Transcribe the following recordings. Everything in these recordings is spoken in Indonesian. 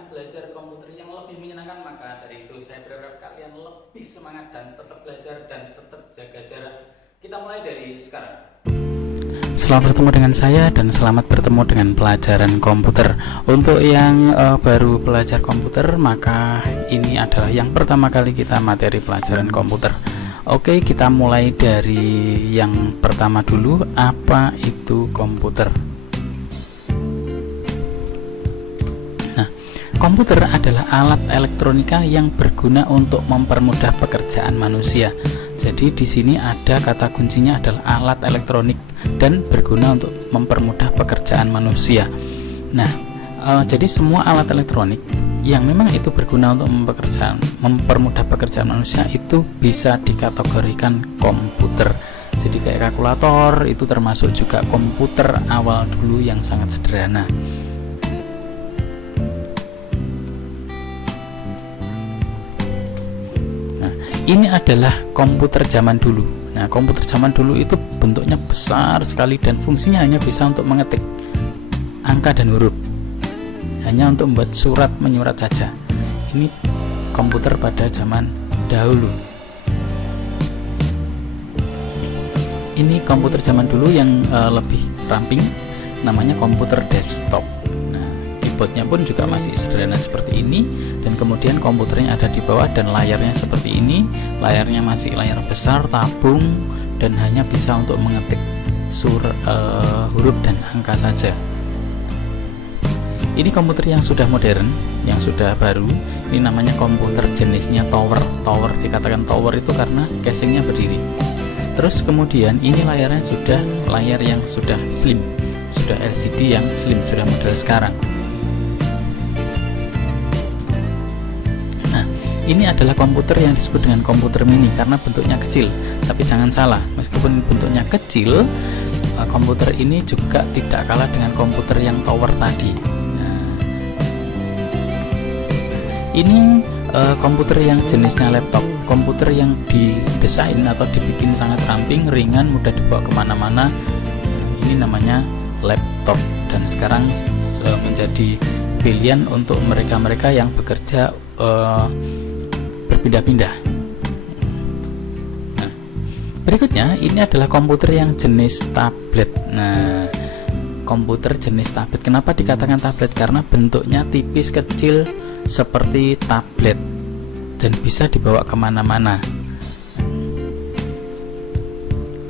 akan belajar komputer yang lebih menyenangkan, maka dari itu saya berharap kalian lebih semangat dan tetap belajar dan tetap jaga jarak. Kita mulai dari sekarang. Selamat bertemu dengan saya dan selamat bertemu dengan pelajaran komputer. Untuk yang baru belajar komputer, maka ini adalah yang pertama kali kita materi pelajaran komputer. Oke, kita mulai dari yang pertama dulu. Apa itu komputer? Nah, komputer adalah alat elektronika yang berguna untuk mempermudah pekerjaan manusia. Jadi di sini ada kata kuncinya adalah alat elektronik dan berguna untuk mempermudah pekerjaan manusia. Nah, jadi semua alat elektronik yang memang itu berguna untuk mempermudah pekerjaan manusia itu bisa dikategorikan komputer. Jadi kayak kalkulator itu termasuk juga komputer awal dulu yang sangat sederhana. Nah, ini adalah komputer zaman dulu. Nah, komputer zaman dulu itu bentuknya besar sekali dan fungsinya hanya bisa untuk mengetik angka dan huruf, hanya untuk membuat surat menyurat saja. Ini komputer pada zaman dahulu. Ini komputer zaman dulu yang lebih ramping, namanya komputer desktop. Nah, keyboardnya pun juga masih sederhana seperti ini, dan kemudian komputernya ada di bawah dan layarnya seperti ini. Layarnya masih layar besar tabung dan hanya bisa untuk mengetik huruf dan angka saja. Ini komputer yang sudah modern, yang sudah baru. Ini namanya komputer jenisnya tower. Tower dikatakan tower itu karena casingnya berdiri. Terus kemudian ini layarnya sudah layar yang sudah slim, sudah LCD yang slim, sudah model sekarang. Nah, ini adalah komputer yang disebut dengan komputer mini karena bentuknya kecil. Tapi jangan salah, meskipun bentuknya kecil, komputer ini juga tidak kalah dengan komputer yang tower tadi. Ini komputer yang jenisnya laptop, komputer yang didesain atau dibikin sangat ramping, ringan, mudah dibawa kemana-mana. Ini namanya laptop dan sekarang menjadi pilihan untuk mereka-mereka yang bekerja berpindah-pindah. Nah, berikutnya ini adalah komputer yang jenis tablet. Nah, komputer jenis tablet, kenapa dikatakan tablet? Karena bentuknya tipis, kecil, seperti tablet dan bisa dibawa kemana-mana.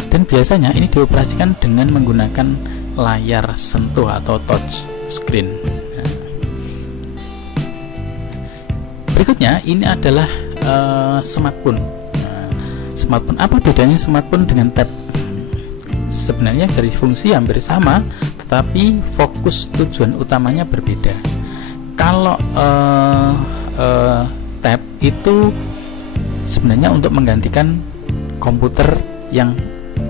Dan biasanya ini dioperasikan dengan menggunakan layar sentuh atau touch screen. Berikutnya ini adalah smartphone. Smartphone, apa bedanya smartphone dengan tab? Sebenarnya dari fungsi hampir sama, tetapi fokus tujuan utamanya berbeda. Kalau tab itu sebenarnya untuk menggantikan komputer yang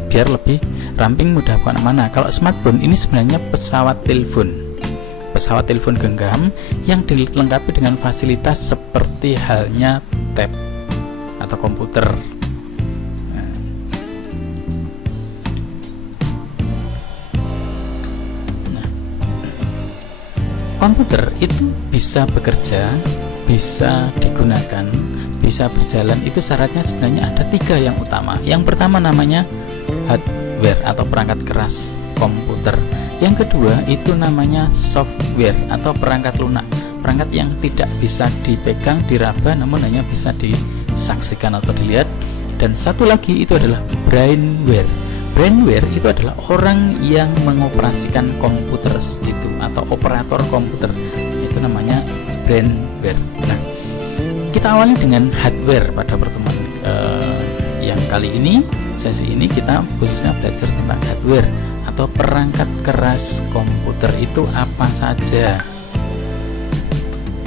biar lebih ramping, mudah kemana-mana. Kalau smartphone ini sebenarnya pesawat telepon genggam yang dilengkapi dengan fasilitas seperti halnya tab atau komputer. Komputer itu bisa bekerja, bisa digunakan, bisa berjalan. Itu syaratnya sebenarnya ada 3 yang utama. Yang pertama namanya hardware atau perangkat keras komputer. Yang kedua itu namanya software atau perangkat lunak, perangkat yang tidak bisa dipegang, diraba, namun hanya bisa disaksikan atau dilihat. Dan satu lagi itu adalah brainware. Brainware itu adalah orang yang mengoperasikan komputer itu atau operator komputer, itu namanya brainware. Nah, kita awali dengan hardware pada pertemuan yang kali ini. Sesi ini kita khususnya belajar tentang hardware atau perangkat keras komputer itu apa saja.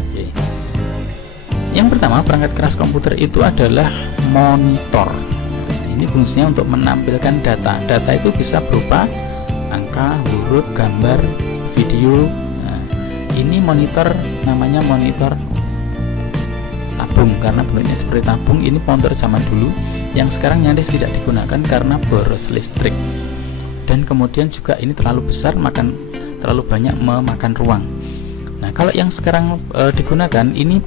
Oke. Yang pertama, perangkat keras komputer itu adalah monitor. Ini fungsinya untuk menampilkan data. Data itu bisa berupa angka, huruf, gambar, video. Nah, ini monitor, namanya monitor tabung karena bentuknya seperti tabung. Ini monitor zaman dulu yang sekarang nyaris tidak digunakan karena boros listrik. Dan kemudian juga ini terlalu besar, terlalu banyak memakan ruang. Nah, kalau yang sekarang digunakan ini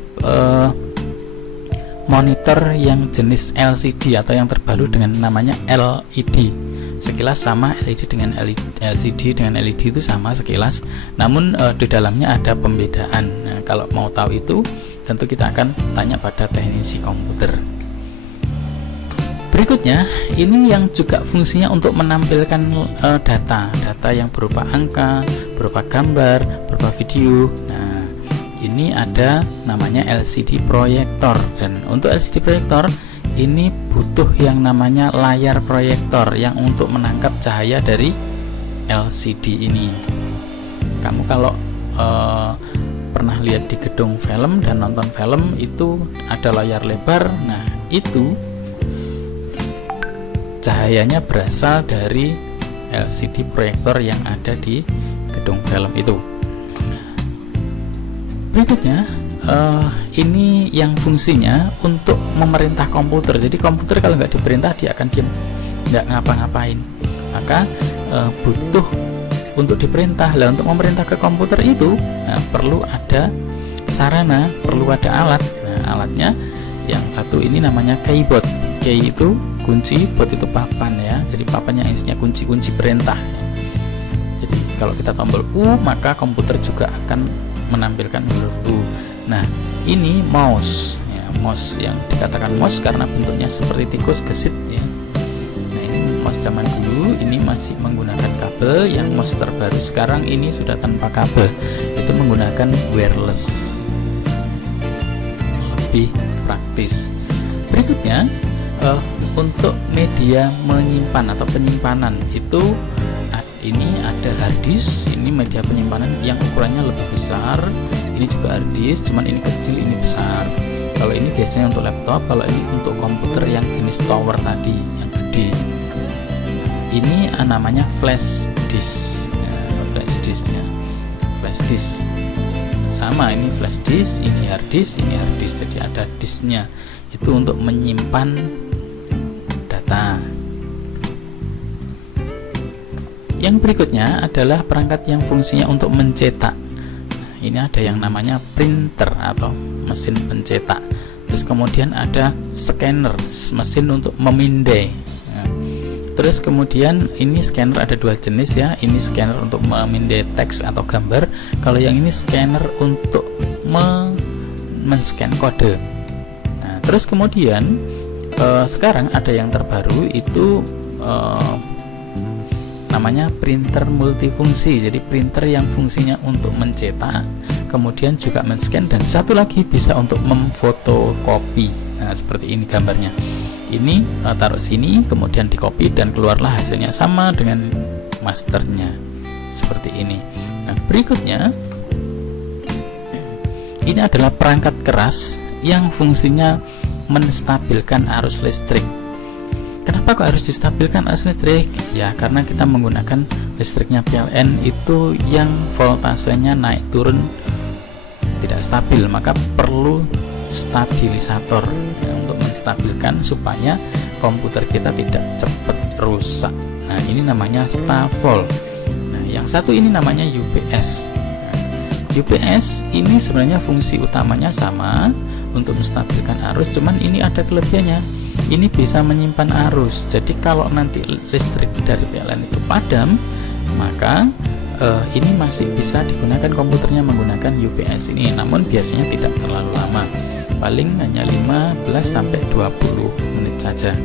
monitor yang jenis LCD atau yang terbaru dengan namanya LED. Sekilas sama LED dengan LCD dengan LED itu sama sekilas, namun di dalamnya ada pembedaan. Nah, kalau mau tahu itu tentu kita akan tanya pada teknisi komputer. Berikutnya, ini yang juga fungsinya untuk menampilkan data yang berupa angka, berupa gambar, berupa video. Nah, ini ada namanya LCD proyektor, dan untuk LCD proyektor ini butuh yang namanya layar proyektor yang untuk menangkap cahaya dari LCD ini. Kamu kalau pernah lihat di gedung film dan nonton film itu ada layar lebar, nah itu cahayanya berasal dari LCD proyektor yang ada di gedung film itu. Berikutnya, ini yang fungsinya untuk memerintah komputer. Jadi komputer kalau nggak diperintah dia akan diam, nggak ngapa-ngapain. Maka butuh untuk diperintah. Lah, untuk memerintah ke komputer itu perlu ada sarana, perlu ada alat. Nah, alatnya yang satu ini namanya keyboard. Key itu kunci, bot itu papan ya. Jadi papannya isinya kunci-kunci perintah. Jadi kalau kita tombol U, maka komputer juga akan menampilkan huruf U. Nah, ini mouse ya, mouse yang dikatakan mouse karena bentuknya seperti tikus gesit ya. Nah, ini mouse zaman dulu, ini masih menggunakan kabel. Yang mouse terbaru sekarang ini sudah tanpa kabel, itu menggunakan wireless, lebih praktis. Berikutnya, untuk media menyimpan atau penyimpanan itu ini ada hard disk. Ini media penyimpanan yang ukurannya lebih besar. Ini juga hard disk, cuman ini kecil, ini besar. Kalau ini biasanya untuk laptop, kalau ini untuk komputer yang jenis tower tadi yang gede. Ini namanya flash disk. Flash disk ya. Flash disk. Sama, ini flash disk, ini hard disk, ini hard disk. Jadi ada disknya. Itu untuk menyimpan data. Yang berikutnya adalah perangkat yang fungsinya untuk mencetak. Nah, ini ada yang namanya printer atau mesin pencetak. Terus kemudian ada scanner, mesin untuk memindai. Nah, terus kemudian ini scanner ada dua jenis ya. Ini scanner untuk memindai teks atau gambar. Kalau yang ini scanner untuk men-scan kode. Nah, terus kemudian sekarang ada yang terbaru itu namanya printer multifungsi. Jadi printer yang fungsinya untuk mencetak, kemudian juga men-scan, dan satu lagi bisa untuk memfotokopi. Nah, seperti ini gambarnya. Ini taruh sini, kemudian di copy dan keluarlah hasilnya sama dengan masternya. Seperti ini. Nah, berikutnya ini adalah perangkat keras yang fungsinya menstabilkan arus listrik. Kenapa kok harus distabilkan arus listrik? Ya, karena kita menggunakan listriknya PLN itu yang voltasenya naik turun tidak stabil, maka perlu stabilisator ya, untuk menstabilkan supaya komputer kita tidak cepat rusak. Nah, ini namanya stavol. Nah, yang satu ini namanya UPS. Nah, UPS ini sebenarnya fungsi utamanya sama untuk menstabilkan arus, cuman ini ada kelebihannya. Ini bisa menyimpan arus. Jadi kalau nanti listrik dari PLN itu padam, maka ini masih bisa digunakan komputernya menggunakan UPS ini. Namun biasanya tidak terlalu lama, paling hanya 15-20 menit saja.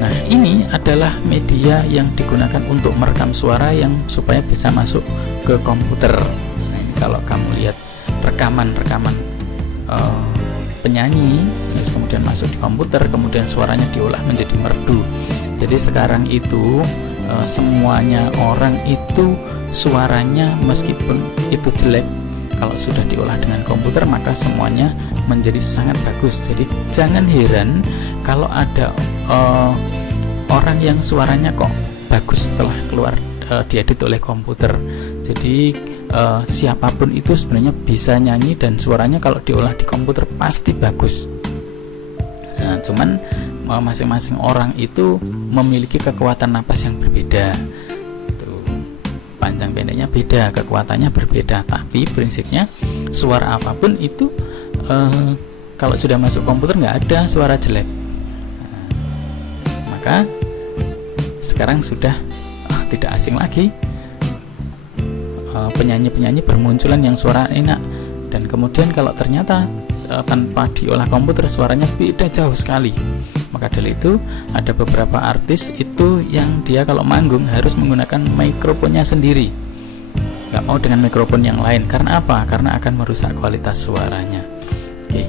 Nah, ini adalah media yang digunakan untuk merekam suara yang supaya bisa masuk ke komputer. Nah, ini kalau kamu lihat rekaman penyanyi, terus kemudian masuk di komputer, kemudian suaranya diolah menjadi merdu. Jadi sekarang itu semuanya orang itu suaranya meskipun itu jelek, kalau sudah diolah dengan komputer maka semuanya menjadi sangat bagus. Jadi jangan heran kalau ada orang yang suaranya kok bagus setelah keluar diedit oleh komputer. Jadi siapapun itu sebenarnya bisa nyanyi dan suaranya kalau diolah di komputer pasti bagus. Nah, cuman masing-masing orang itu memiliki kekuatan napas yang berbeda. Tuh. panjang pendeknya beda, kekuatannya berbeda, tapi prinsipnya suara apapun itu kalau sudah masuk komputer nggak ada suara jelek. Maka sekarang sudah tidak asing lagi penyanyi-penyanyi bermunculan yang suara enak, dan kemudian kalau ternyata tanpa diolah komputer suaranya beda jauh sekali. Maka dari itu ada beberapa artis itu yang dia kalau manggung harus menggunakan mikrofonnya sendiri, nggak mau dengan mikrofon yang lain. Karena apa? Karena akan merusak kualitas suaranya. Oke,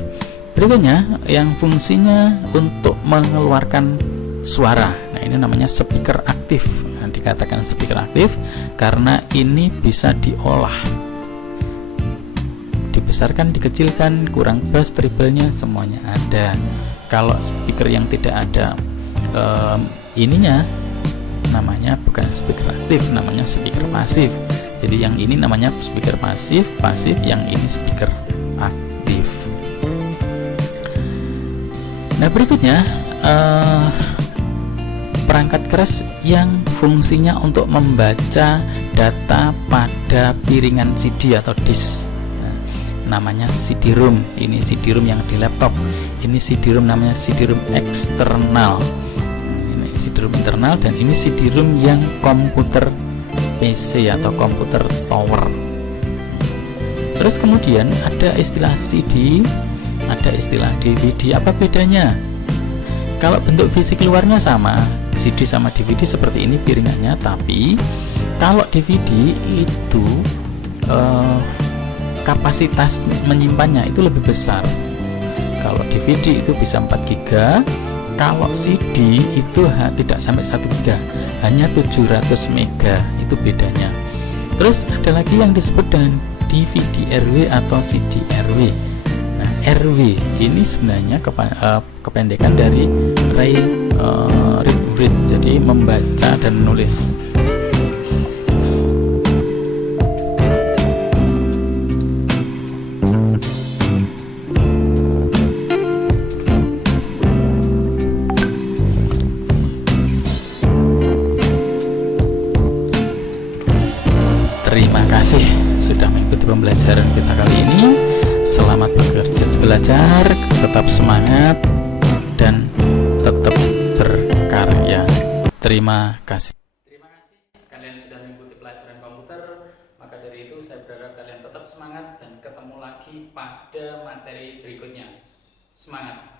berikutnya yang fungsinya untuk mengeluarkan suara. Nah, ini namanya speaker aktif. Nah, dikatakan speaker aktif karena ini bisa diolah, dibesarkan, dikecilkan, kurang bass, treble-nya semuanya ada. Kalau speaker yang tidak ada ininya namanya bukan speaker aktif, namanya speaker pasif. Jadi yang ini namanya speaker pasif, yang ini speaker aktif. Nah, berikutnya perangkat keras yang fungsinya untuk membaca data pada piringan CD atau disk. Namanya CD-ROM. Ini CD-ROM yang di laptop. Ini CD-ROM namanya CD-ROM eksternal. Ini CD-ROM internal, dan ini CD-ROM yang komputer PC atau komputer tower. Terus kemudian ada istilah CD, ada istilah DVD. Apa bedanya? Kalau bentuk fisik luarnya sama, CD sama DVD seperti ini piringannya, tapi kalau DVD itu kapasitas menyimpannya itu lebih besar. Kalau DVD itu bisa 4 GB, kalau CD itu tidak sampai 1 GB, hanya 700 MB, itu bedanya. Terus ada lagi yang disebut dengan DVD RW atau CD RW. Nah, RW ini sebenarnya kependekan dari read write, jadi membaca dan menulis. Terima kasih sudah mengikuti pembelajaran kita kali ini. Selamat belajar, tetap semangat dan tetap berkarya. Terima kasih. Terima kasih kalian sudah mengikuti pelajaran komputer. Maka dari itu saya berharap kalian tetap semangat dan ketemu lagi pada materi berikutnya. Semangat!